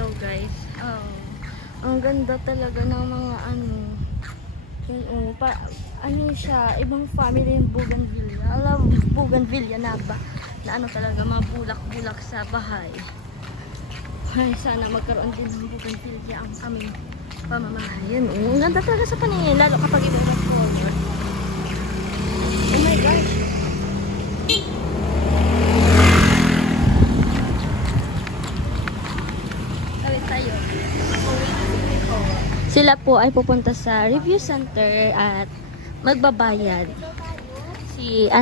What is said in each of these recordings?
Hello guys. Ang ganda talaga ng mga ano. Yun, ano siya, ibang family yung bougainvillea. Alam, bougainvillea na ba? Na ano talaga, mga bulak-bulak sa bahay. Ay, sana magkaroon din ng bougainvillea ang aming pamamahay. Yun, ang ganda talaga sa paningin, lalo kapag iba ng color. Oh my gosh. Tawid tayo. Sila po ay pupunta sa review center at magbabayad. Si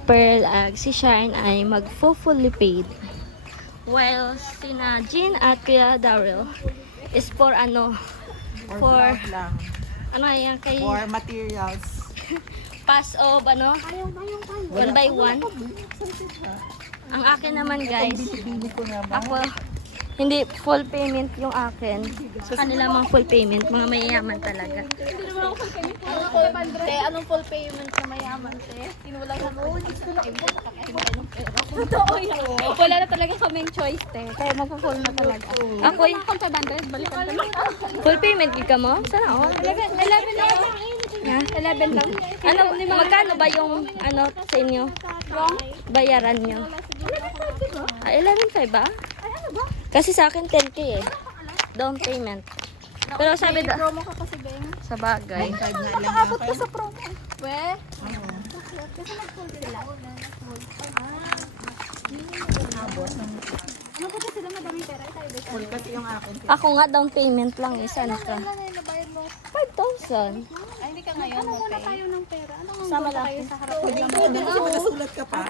Pearl at si Shine ay fully paid. While sina Jean at Kuya Daryl is for for materials. pass of 1 by 1. Ang akin naman guys, ako hindi full payment yung akin. Sa kanila mga full payment, mga mayayaman talaga. Hindi naman ako full payment. Te, anong full payment sa mayaman, te? Tinulang na mo. Totoo yan. Wala na talaga kaming choice, te. Kaya magpa-full na talaga. Ako Kung 500, balikan ka lang. full payment gid ka mo? Sana all. 11 lang. Ha? 11 lang. Magkano ba yung sa inyo? Wrong? Bayaran nyo? 11.5 ba? Kasi sa akin 10k eh. Down payment. Pero sabi May promo ka kasi, Beng. sa bagay. Makaabot ka sa promo. We? Kasi nag-full sila. Ano ba sila madaming pera? Tayo ba? Full kasi yung akin. Ako nga down payment lang eh. Sana ka? Ano na yung nabayad mo? 5,000. Ay, hindi ka ngayon. Ano muna tayo ng pera? Ano nga Sama muna lang. tayo sa harap ng Nasulat ka pa?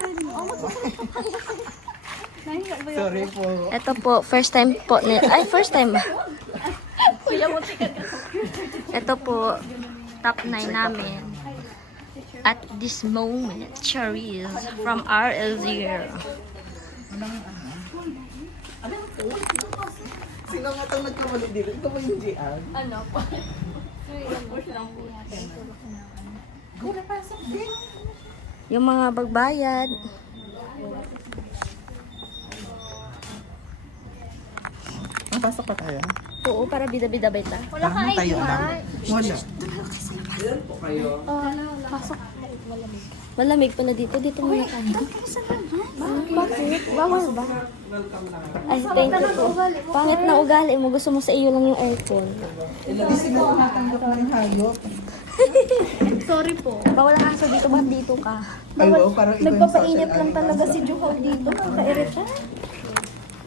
Nahiya ba yun? Sorry po. Ito po, first time po. First time. Kuya mo, tikat ka. Ito po, top 9 namin. At this moment, cherries from RL0. Sino nga itong nagkamali dito? Ito ba yung GR? Ano pa? Push lang po natin. Gula pasok din. Yung mga bagbayad. Pasok pa tayo. Oo, para bida-bida ba ita? Wala ka ID ha? Wala. Pasok. Malamig pa na dito. Dito muna tayo. Bakit? Bawal ba? Ay, thank you po. Pangit na ugali mo. Gusto mo sa iyo lang yung aircon. Kasi natanggap na rin hayop. Sorry po. Bawal ang aso dito. Ba't dito ka? Ay, wow, parang ikaw yung Nagpapainit social lang item. talaga si Juhol dito. Nakaka-irita.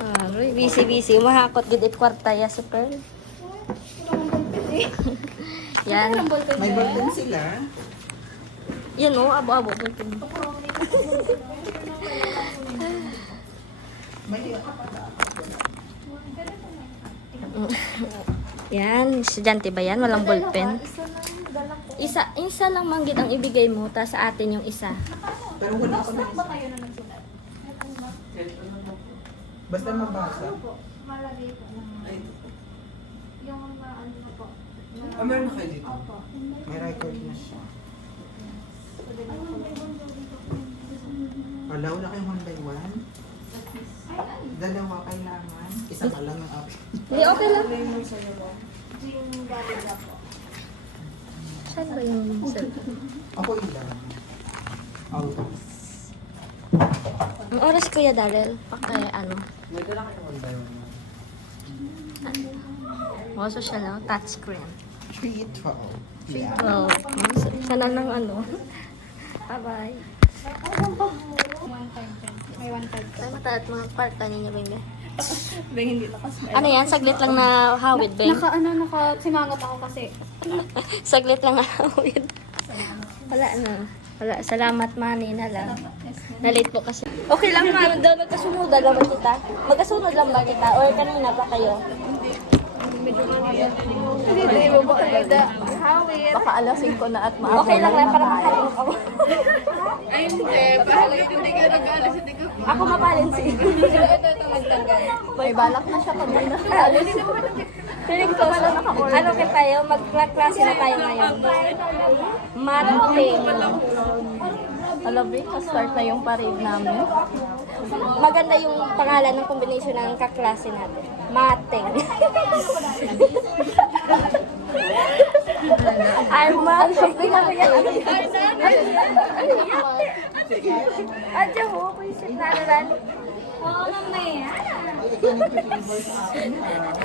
Aroy, busy. Umahakot gud kwarta ya si Pearl. Yan. May ballpen sila. Yan o, abo-abo. May Yan, estudyante ba yan? Walang ballpen. Isa lang manggit ang ibigay mo, ta sa atin yung isa. Pero wala ko na isa. Basta mabasa. Malagay po. Yung ano na po. Meron kayo dito? May record na siya. Wala kayong 1 by 1? Dalawa kailangan. Isa pa lang yung app. Hindi, okay lang. Saan ba yung cellphone? Ako ilan? Always. Ang oras Kuya Daryl, May dala kayo 1 by 1. also siya na, touchscreen. 312. Wow, sana ng Bye-bye. May 1.5. Tayo mataat mga parta ninyo, Beng. Beng, hindi lakas. Ano yan? Saglit lang na hawid, Beng. Simangot ako kasi. Saglit lang na hawid. Wala na. Wala. Salamat, mani na lang. Na-late po kasi. Okay lang, ma'am. Daw magkasunod ba kita? Magkasunod lang ba kita? Or kanina pa kayo? Hindi mo ba hawid? Baka alas 5 na at maaga. Okay lang lang, para makalimok ako. Ay, hindi. Bahala hindi ka nag-alas. Hindi ka. Ako mapalinsi. Ito magtanggal. May balak na siya pag may nakalis. Feeling ko, ano ka tayo? Mag-klase na tayo ngayon. Math. Alam mo, start na yung parade namin. Maganda yung pangalan ng combination ng kaklase natin. Mateng. Arma. Adya ho, paisip na naran. Oo, mamaya.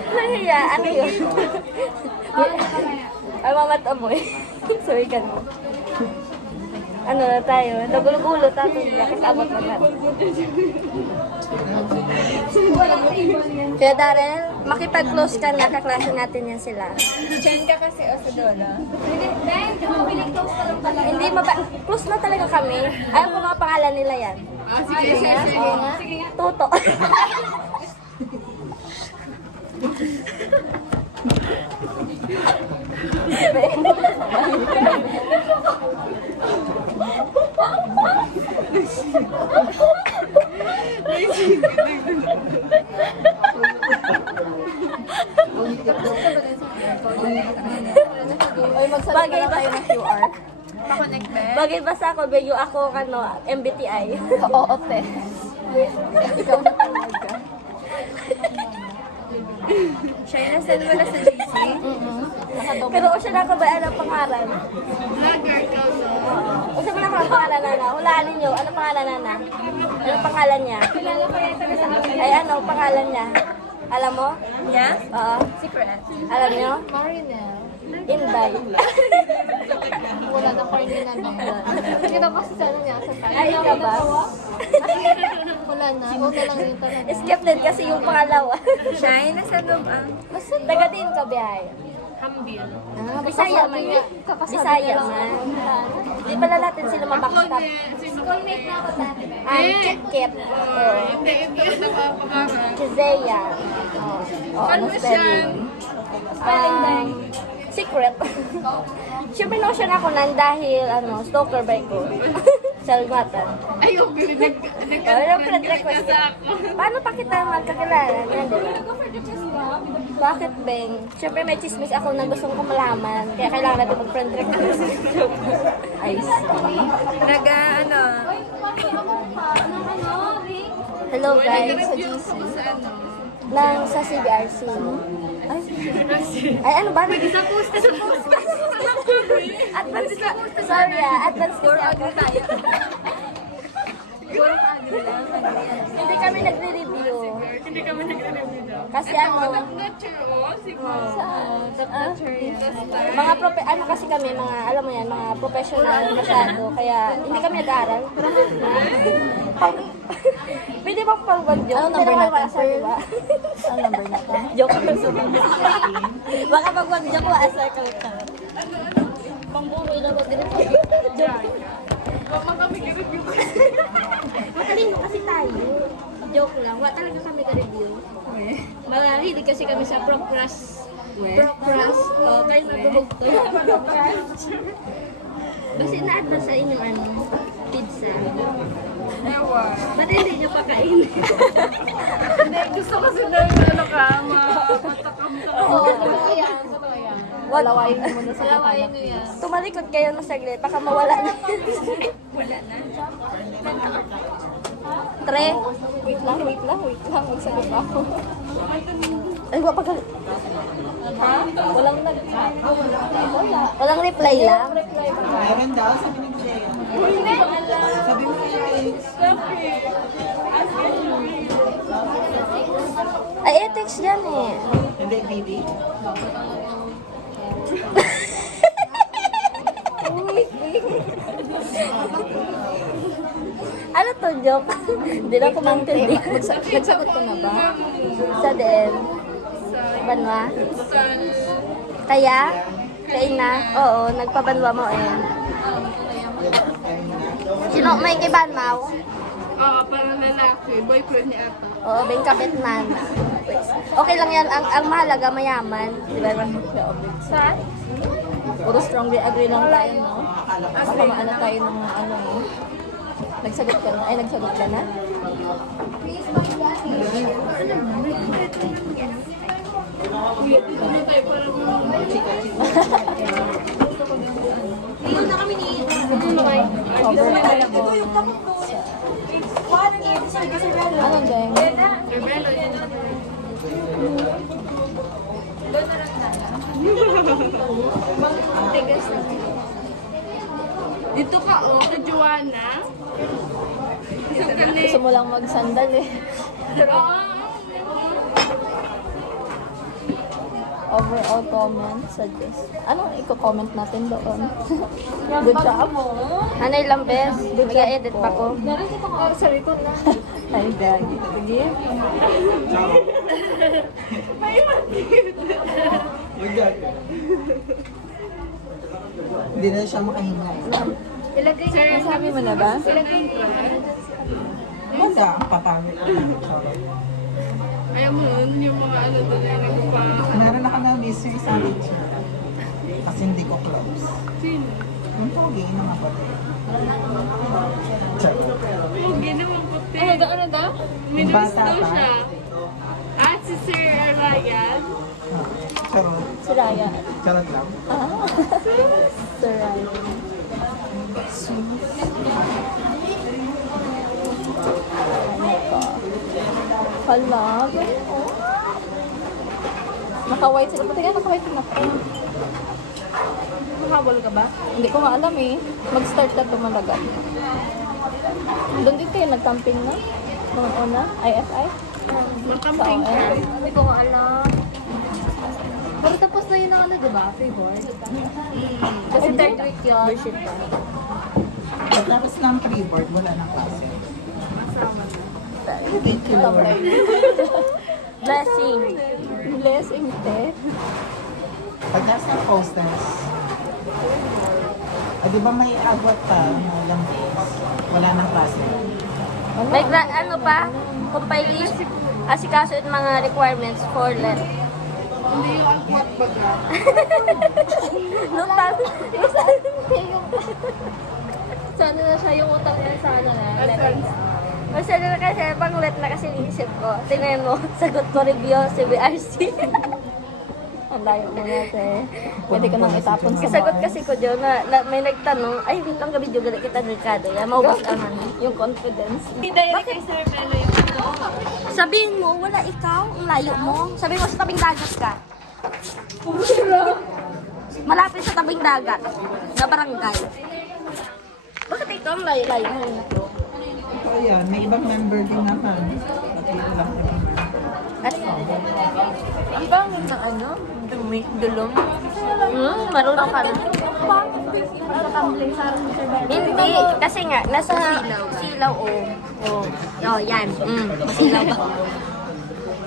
Mamaya, ano yun? Ay, mamat amoy. Sorry ka na. Ano na tayo? Nagulo-gulo tayo. Kasi abot na natin. Kaya Darrell, makipag-close ka na, kaklase natin yan sila. Diyan ka kasi o sa Dolo. Hindi close na talaga kami. Alam ko mga pangalan nila yan. Sige nga. Toto. Oy, magsalita na tayo ng QR. Pa-connect ba? Bagay ba sa ako, bayo ako, MBTI. Oo, te. Ikaw na talaga. Siya na send mo na sa GC. Pero o siya na ako ba, anong pangalan? Vlogger ka O siya mo na ako ang pangalan na. Hulaan ninyo, anong pangalan na? Anong pangalan niya? Kilala ko yan taga sa Ay ano, pangalan niya? Alam mo? niya? Oo. Secret. Alam niyo? Marinel. Inday. Wala na corny na na. Sige na kasi sana niya sa tayo. Ay, ikaw ba? Wala na. Huwag na lang yun talaga. Skip din kasi yung pangalawa. Shine na sa loob ah. Basta taga din ka, bihay. Hambil. Ah, Bisaya man. Bisaya man. Di pala natin sila mabackstab. Schoolmate na ako dati. Kikit. Hindi, ito na mapapara. Kizeya. Ano spelling? Secret. Siyempre na ako nan dahil stalker ba ko. Salmatan. Ay, okay. Friend request. Paano pa kita magkakilala? Yan, di ba? Bakit, Beng? Siyempre may chismis ako na gusto kong malaman. Kaya kailangan natin mag-friend request. Ayos. Hello, guys. Sa GC. Sa CBRC. Ay, ano ba? Nag-isa-post. Advance ka. Sorry advance kasi ako. Hindi kami nagre-review. Kasi kasi kami, alam mo yan, mga professional masyado. Kaya hindi kami nag-aaral. Pwede bang pag-joke? Ano number natin, sir? Diba? Ang number natin. Joke lang baka pag mag-joke mo, asar ka lang. Pangbuloy na ba? Joke. Matalino kasi tayo. Joke lang. Wala talaga kami ka-review. Mahilig kasi kami sa propras. Propras. Kahit nabubog to. Propras. Basta na-advance sa inyong pizza. Ba't hindi nyo pakain? Gusto kasi na matakam ka. Oo, totoo yan. Lawayin mo muna sa lawayin mo yan. Tumalikod kayo na saglit. Baka mawala na. Wala na. Tre. Wait lang. Magsagot ako. Ay, wala pa galit. Ha? Walang nag-chat. Walang reply lang. Meron daw, sabi ni Jay. Sabi mo Ay, text yan eh. Hindi, baby. Ano to, joke? Hindi na ako mangtindi. Nagsagot ko na ba? Sa din. Banwa? Kaya? Kain na? Oo, nagpabanwa mo eh. Sino may kibanmaw? Oo, parang lalaki. Boyfriend ni Ata. Oo, bing kabit man. Okay lang yan. Ang mahalaga, mayaman. Di ba? Sa? Puro strongly agree lang tayo, no? Baka maano tayo ng nagsagot ka na? Ay, nagsagot ka na? Iyon na kami ni... Over Anong gang? Dito ka, oh, kay Joanna. Sandali. Gusto mo lang magsandal eh. Overall comment, suggest. Anong i-comment natin doon? Good job. Ano lang, bes? Mag-edit pa ko. Ay, gagi. Sige. Hindi na siya makahinga. Sabi mo na ba? Wala, ang papangit. Ayaw mo nun, yung mga ano doon ay nagpa... Meron ako na miss yung isang teacher. Kasi hindi ko close. Sino? Yung pogi na mapatay. Charot. Huwag naman puti. Ano daw? Minus Bata daw pa. siya. At si Sir Ryan. Ah, Charot. Si Raya. Charot lang. Ah. Sir Raya. Ano to? Hala. Naka-white sila. Pati nga naka-white na ako. Mahabol ka ba? Hindi ko nga alam eh. Mag-start na tumalagan. Doon din kayo nag-camping na? Noong una? IFI? Makamping ka. Hindi ko nga alam. Pero tapos na yun ang ano, diba? Favorite. Kasi third week yun. Worship pa. Pagkatapos ng pre-board, wala nang klase. Masama na. Thank you, Lord. Blessing. Blessing, te. Pagkatapos ng posters, di ba may agwat pa na ilang days? Wala nang klase. May ano pa? Compilation. Asikaso yung mga requirements for left. Hindi yung angkwat baga. Lutal. Sana na siya yung utang niya sa ano na. Kasi na kasi pang let na kasi iisip ko. Tingnan mo, sagot ko review si BRC. Ang layo mo na, te. Pwede ka nang itapon sa Sagot Mars. kasi ko dyan na may nagtanong, ay, ang gabi dyan kita delikado. Yan, maubos ka man. Yung confidence. Bakit? Sabihin mo, wala ikaw, ang layo mo. Sabihin mo, sa tabing dagat ka. Malapit sa tabing dagat na barangay. Bakit ikaw ang layo-layo mo? So yan, may ibang member din naman. Nakita lang yung member. At Ang bangin ng ano? Dulong. marunong ka na. Hindi, kasi nga, nasa silaw, oh, yan. Silaw ba?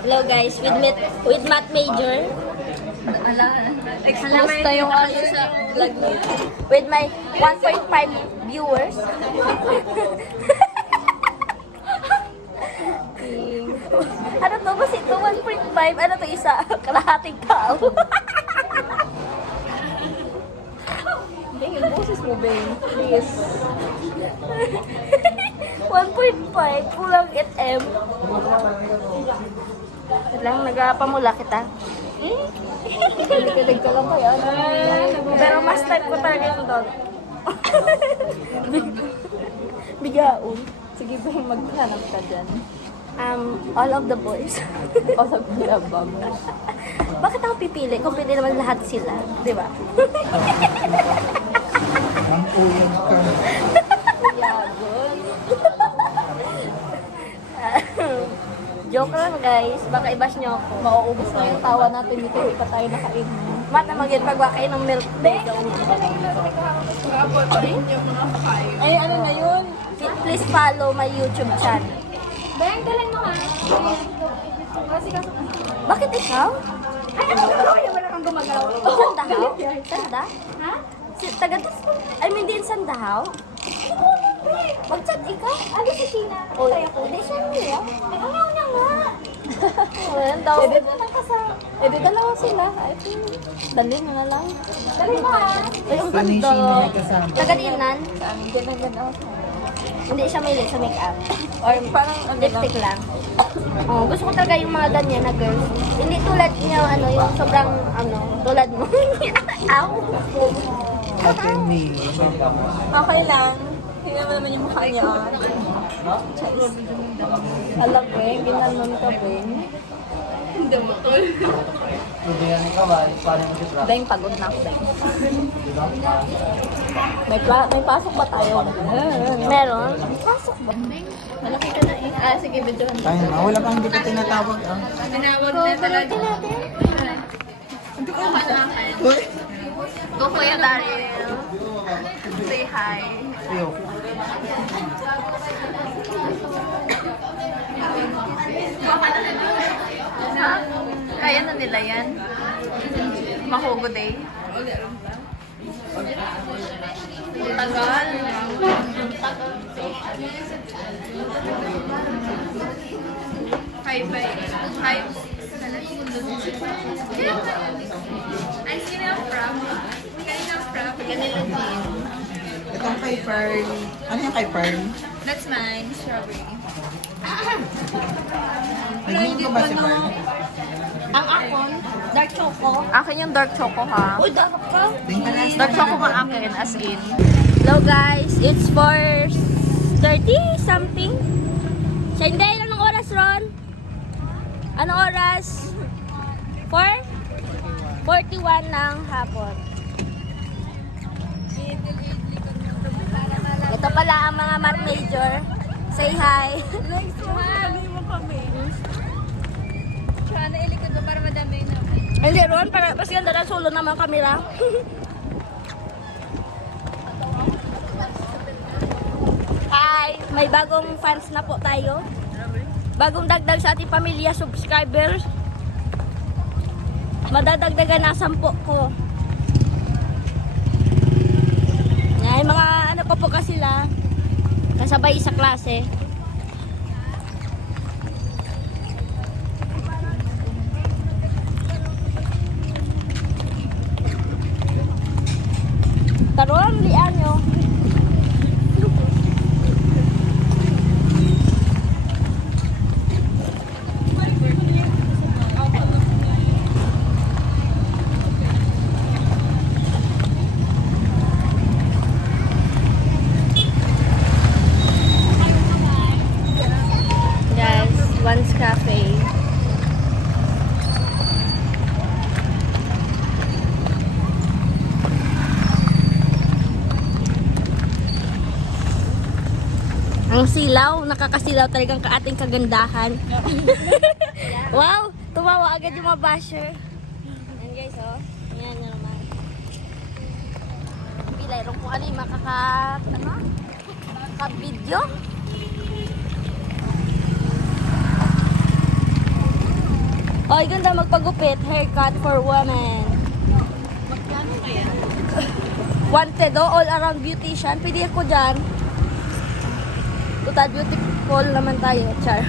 Hello guys, with math major. Expose na yung ano sa vlog mo. With my 1.5 viewers. Ano to? Kasi ito 1.5. Ano to isa? Kalahating tao. Hindi, yung boses mo, babe. Please. 1.5. Kulang SM. Wait lang, nagpamula kita. Kilig ka lang kaya. Pero mas type ko talaga yung dog. Bigaon. Sige ba, maghanap ka dyan. All of the boys. O sa bilabag. Bakit ako pipili kung pwede naman lahat sila? Di ba? Ang uyan ka. Yagon. Joke lang guys. Baka i-bash nyo ako. Mauubos na yung tawa natin dito. Hindi pa tayo nakain. Mat na magin pagwa kayo ng milk tea. Ay, ano na yun? Please follow my YouTube channel. Ben, galing mo ha. Bakit ikaw? Ay, ano ba? Wala kang gumagalaw. Sandahaw? Sanda? Ha? Taga I mean, din Sandahaw? Mag-chat ikaw? Ano si Sheena? O, hindi siya niya. Ay, ano na nga? Ayan daw. Di dalawa sila. Ay, dali mo na lang. Galing mo ha. Ay, ang Panishin ganda. may kasama. Taga-dinan? Sa amin, ganun ako. Hindi siya mahilig sa make-up. Or parang ano lang. Lipstick lang. Oh, gusto ko talaga yung mga ganyan na girls. Hindi tulad niya, ano, yung sobrang, tulad mo. Ow! Open me. Okay lang. Kaya mo naman yung mukha niya. Alam ko eh, ginanon ka ba eh. Hindi mo tol. Dahil pagod na ako dahil. May pasok ba tayo? Meron? Pasok ba? Malaki ka na eh. Ah, sige, videohan. Tayo na, wala pang hindi ko tinatawag ah. Tinawag na talaga. Uy! Go Kuya Daryl. Say hi. Ayo. Kaya na nila yan. Mahugo day. Tagal. Five. Ay, sino ang prop? Kanina ang prop. Kanila din. Itong kay Pearl. Ano yung kay Pearl? That's mine. Strawberry. Naging ko ba si Pearl? Ang akon, dark choco. Akin yung dark choco ha. Uy, dark ka. Dark choco ka akin as in. Hello guys, it's 4:30 something. Siya hindi, anong oras Ron? Anong oras? 4:41 ng hapon. Ito pala ang mga math major. Say hi. Sabi mo kami. Tsaka nailikod mo para madami na. Hindi Ron, para mas ganda na solo naman kamera. Hi, may bagong fans na po tayo. Bagong dagdag sa ating pamilya subscribers. Madadagdagan na 10 ko. Yan, mga ano pa po kasi sila. Kasabay sa klase. Taruan, lian nyo. Yes, Once Cafe. Ang silaw, nakakasilaw talagang kaating kagandahan. Wow, tumawa agad yung mga basher. Yan guys, oh. Yan na naman. Bilay, rong po kali makaka-video. Oh, ganda magpagupit. Haircut for women. Magkano kaya? Wanted, oh, all around beautician. Pwede ako dyan. Total beautiful naman tayo, char.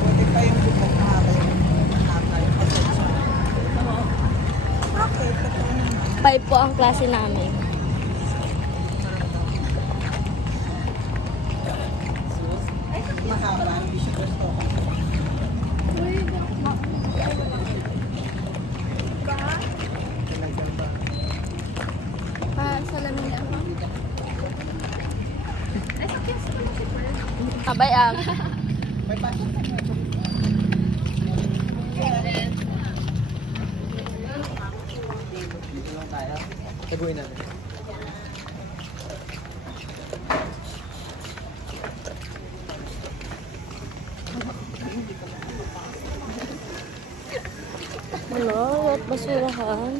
Buti pa yung bukok na haba yung nakal. Okay, totoo naman. 5 po ang klase namin. Mahaba, hindi siya gusto. Salamin ako. Ay, sa kiss ko na si Pearl. Abay ang. May pasok ka na. Taguin natin. Ano? At basurahan.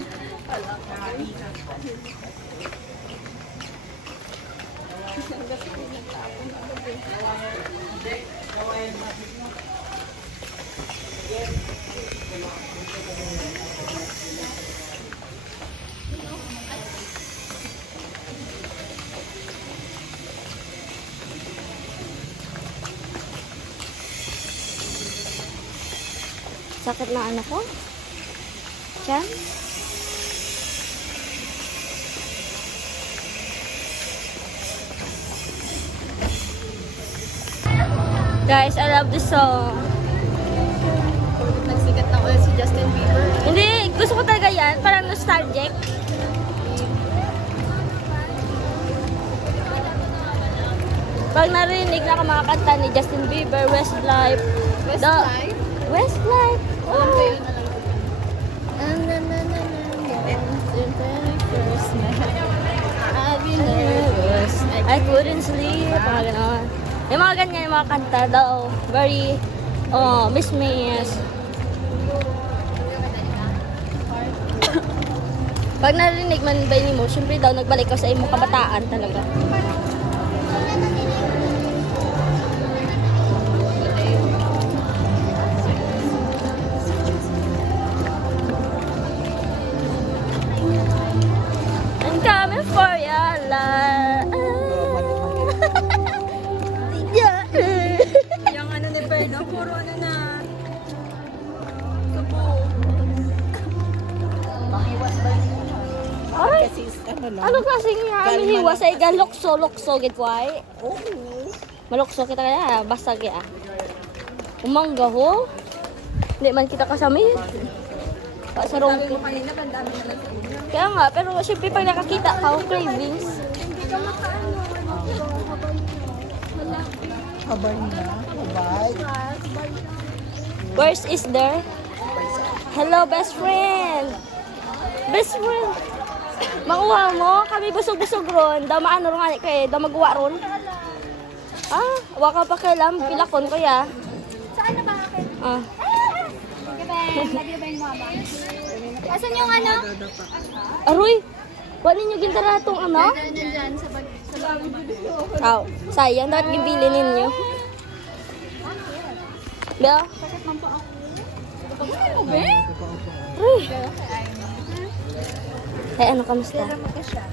Sakit na ano ko? Diyan? Guys, I love this song. Nagsikat na ulit si Justin Bieber. Hindi, gusto ko talaga yan. Parang nostalgic. Pag narinig na mga kanta ni Justin Bieber, Westlife. Westlife? Westlife. Alam ko Oh. yun, alam ko yun. I couldn't sleep. Mga ganon. Yung mga ganyan, yung mga kanta daw. Very, miss. Pag narinig man ba mo, syempre daw nagbalik ka sa imong kabataan talaga. I'm coming for your love. Yeah. Yung ano ni Perno, puro ano na. Ay, Kasi ano lang. ano klaseng nga hiwas ay galokso gitway. Oo. Malokso kita kaya basta kaya. Umangga ho. Hindi man kita kasami. Pasarong. Sabi mo kanina, bandami na lang sa inyo. Kaya nga, pero syempre pag nakakita ka, cravings. Habay na. Habay. Where's is there? Hello, best friend. Best friend. Makuha mo, kami busog-busog ron. Daw maano ron nga kaya, daw magawa ron. Ah, waka pa kailam, pilakon kaya. Saan na ba akin? Ah. Love you, Ben Mama. Asan yung ano? Aroy, kuha ninyo gintara itong ano? Nandyan sa bag. Aw, sayang, dapat gibili ninyo. Bea? Ano, Ben? Aroy. Ay, ano, kamusta? Pera mo ka siya.